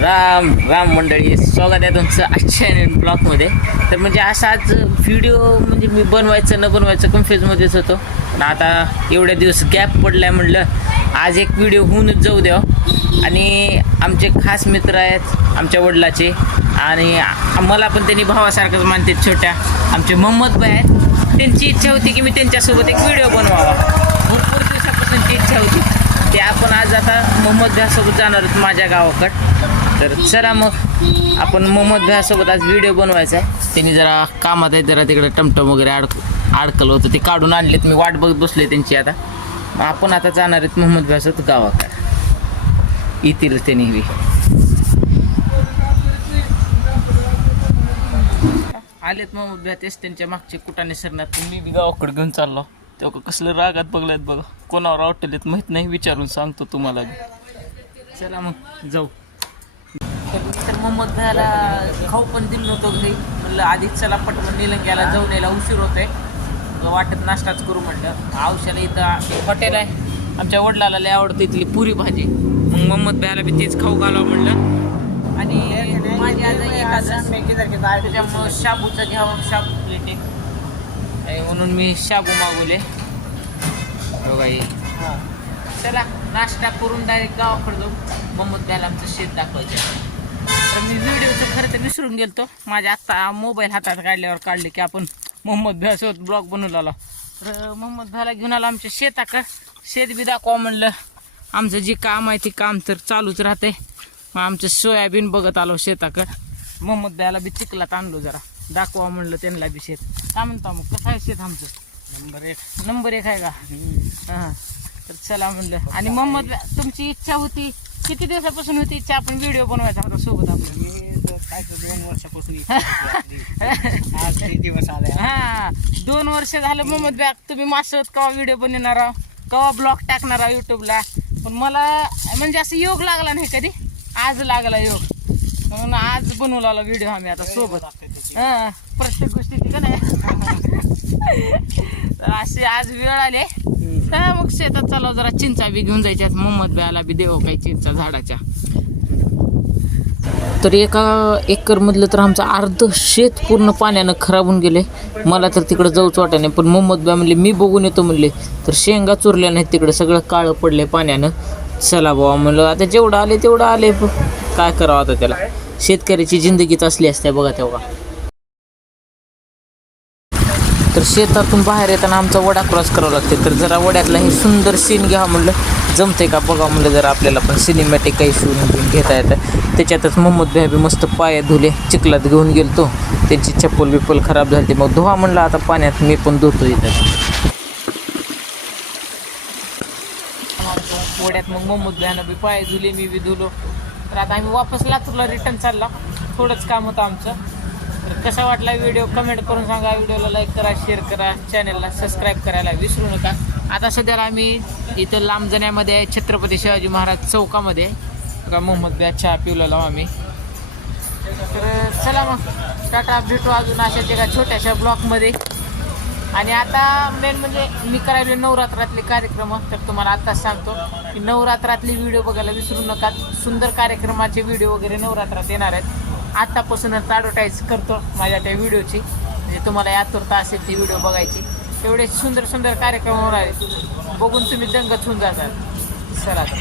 राम राम मंडळी स्वागत आहे तुमचं आजच्या ब्लॉकमध्ये तर म्हणजे असा आज व्हिडिओ म्हणजे मी बनवायचं न बनवायचं कन्फ्युजमध्येच होतो. पण आता एवढ्या दिवस गॅप पडलाय म्हटलं आज एक व्हिडिओ होऊनच जाऊ द्या हो. आणि आमचे खास मित्र आहेत आमच्या वडिलाचे. आणि मला पण त्यांनी भावासारखंच मानतात छोट्या. आमचे मोहम्मद भाई आहेत. त्यांची इच्छा होती की मी त्यांच्यासोबत एक व्हिडिओ बनवावा. भरपूर दिवसापासून ती इच्छा होती. ते आपण आज आता मोहम्मद भ्यासोबत जाणार आहोत माझ्या गावाकडं. तर चला मग आपण मोहम्मद भ्यासोबत आज व्हिडिओ बनवायचा आहे. त्यांनी जरा कामात आहे जरा तिकडे टमटम वगैरे अडक अडकलं होतं ते काढून आणलेत. मी वाट बघत बसले त्यांची आता. मग आपण आता जाणार आहेत मोहम्मद भ्यासोबत गावाकडं. येतील त्यांनी बी. आलेत मोहम्मद भ्या तेच त्यांच्या मागचे कुटाने सरण्यात मी बी गावाकडे घेऊन चाललो. तेव्हा कसलं रागात बघलायत बघा. कोणावर आवटलेत माहीत नाही विचारून सांगतो तुम्हाला. चला मग जाऊ. तर मोहम्मद भायला खाऊ पण दिलं नव्हतं घरी. म्हणलं आधीच चला पटकन निलंग्याला जाऊन यायला उशीर होतोय. वाटत नाश्ताच करू म्हणलं. औषधाला इथं हॉटेल आहे. आमच्या वडिलाला लय आवडतं इथली पुरी भाजी. मग मोहम्मद भायला बी तेच खाऊ घालावं म्हणलं. आणि माझी आज एखादं त्याच्यामुळं शाबूचं घ्यावं शाबू प्लेट एक. म्हणून मी शाबू मागवले. हे. चला नाश्ता करून डायरेक्ट गावाकडे जाऊ. मोहम्मद द्यायला आमचं शेत दाखवायचं तर मी व्हिडिओचं खरं तर विसरून गेलतो. माझ्या आत्ता मोबाईल हातात काढल्यावर काढले की आपण मोहम्मद भ्यासोबत ब्लॉग बनवला आलो तर मोहम्मद भ्याला घेऊन आलो आमच्या शेताकडं. शेत बी दाखवा म्हणलं. आमचं जे काम आहे ते काम तर चालूच राहते. मग आमचं सोयाबीन बघत आलो शेताकडं. मोहम्मद भ्याला बी चिखलात आणलो जरा. दाखवा म्हणलं त्यांना बी शेत. काय म्हणता मग कसं आहे शेत आमचं? नंबर एक. नंबर एक आहे का? हां. तर चला म्हणलं. आणि मोहम्मद भ्या, तुमची इच्छा होती किती दिवसापासून होती इच्छा? आपण व्हिडिओ बनवायचा होता सोबत आपलं. काय दोन वर्षापासून आज ते दिवस आले. हा. दोन वर्ष झालं मोहम्मद बॅग तुम्ही माझ्यासोबत कवा व्हिडिओ बनवणार आहो कवा ब्लॉग टाकणार आहो युट्यूबला पण मला म्हणजे असं योग लागला नाही कधी? आज लागला योग. म्हणून आज बनवला व्हिडिओ आम्ही आता सोबत. हा प्रत्येक गोष्टीची का नाही तर असे आज वेळ आले. तर मग शेतात चालव जरा चिंचा बी घेऊन जायच्यात मोहम्मद ब्याला बी देव काही चिंचा झाडाच्या. तर एका एकरमधलं तर आमचं अर्ध शेत पूर्ण पाण्यानं खराब होऊन गेले. मला तर तिकडं जाऊच वाटा नाही पण मोहम्मद बा म्हणले मी बघून येतो म्हणले. तर शेंगा चुरल्या नाहीत तिकडं सगळं काळं पडले पाण्यानं. चला बाबा म्हणलं आता जेवढं आले तेवढं आले काय करावं आता त्याला? शेतकऱ्याची जिंदगीच असली असते बघा तेव्हा. तर शेतातून बाहेर येताना आमचा वडा क्रॉस करावं लागते. तर जरा वड्यातला हे सुंदर सीन घ्या म्हणलं. जमते का बघा म्हणलं जरा आपल्याला पण सिनेमॅटिक काही शूट घेता येतं त्याच्यातच मोहम्मद भाबी मस्त पाय धुले चिखलात घेऊन गेलतो. त्यांची चप्पल बिप्पल खराब झाली मग धुवा म्हणलं आता पाण्यात मी पण धुतो इथं. वड्यात मग मोहम्मद भ्यानं बी पाय धुले मी बी धुलो. तर आता आम्ही वापस लातूरला रिटर्न चालला. थोडंच काम होतं आमचं. तर कसा वाटला व्हिडिओ कमेंट करून सांगा. व्हिडिओला लाईक करा शेअर करा. चॅनलला सबस्क्राईब करायला विसरू नका. आता सध्याला आम्ही इथं लांबजण्यामध्ये आहे छत्रपती शिवाजी महाराज चौकामध्ये. बघा मोहम्मद ब्या चहा पिवलेला आम्ही. तर चला मग. टाटा भेटू अजून अशाच एका छोट्याशा ब्लॉकमध्ये आणि आता मेन म्हणजे मी करायले नवरात्रातले कार्यक्रम तर तुम्हाला आत्ताच सांगतो की नवरात्रातले व्हिडिओ बघायला विसरू नका. सुंदर कार्यक्रमाचे व्हिडिओ वगैरे नवरात्रात येणार आहेत. आत्तापासूनच ॲडव्हर्टाईज करतो माझ्या त्या व्हिडिओची म्हणजे तुम्हाला आतुरता असेल ती व्हिडिओ बघायची. एवढे सुंदर सुंदर कार्यक्रम होणार आहेत. बघून तुम्ही दंगच होऊन जातात. चला आता